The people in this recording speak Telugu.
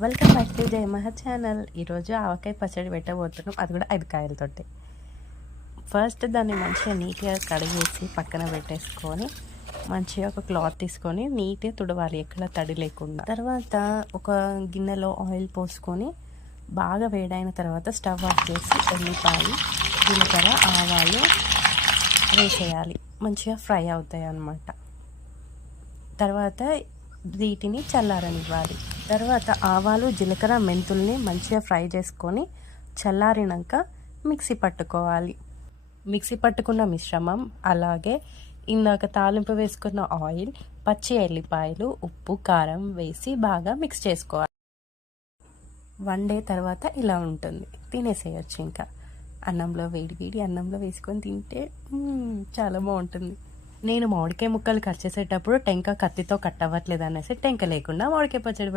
వెల్కమ్ బ్యాక్ టు జయ మహా ఛానల్. ఈరోజు ఆవకాయ పచ్చడి పెట్టబోతున్నాం, అది కూడా 5 కాయలతోటి. ఫస్ట్ దాన్ని మంచిగా నీట్గా కడిగేసి పక్కన పెట్టేసుకొని మంచిగా ఒక క్లాత్ తీసుకొని నీట్గా తుడవాలి, ఎక్కడ తడి లేకుండా. తర్వాత ఒక గిన్నెలో ఆయిల్ పోసుకొని బాగా వేడైన తర్వాత స్టవ్ ఆఫ్ చేసి ఎల్లిపాయ, జీలకర్ర, ఆవాలు వేసేయాలి. మంచిగా ఫ్రై అవుతాయి అన్నమాట. తర్వాత వీటిని చల్లారనివ్వాలి. తర్వాత ఆవాలు, జీలకర్ర, మెంతుల్ని మంచిగా ఫ్రై చేసుకొని చల్లారినాక మిక్సీ పట్టుకోవాలి. మిక్సీ పట్టుకున్న మిశ్రమం, అలాగే ఇందాక తాలింపు వేసుకున్న ఆయిల్, పచ్చి ఎల్లిపాయలు, ఉప్పు, కారం వేసి బాగా మిక్స్ చేసుకోవాలి. 1 డే తర్వాత ఇలా ఉంటుంది, తినేసేయచ్చు. ఇంకా అన్నంలో వేడి అన్నంలో వేసుకొని తింటే చాలా బాగుంటుంది. నేను మామిడికాయ ముక్కలు కట్ చేసేటప్పుడు టెంక కత్తితో కట్ అవ్వట్లేదు అనేసి టెంక లేకుండా మామిడికాయ పచ్చడి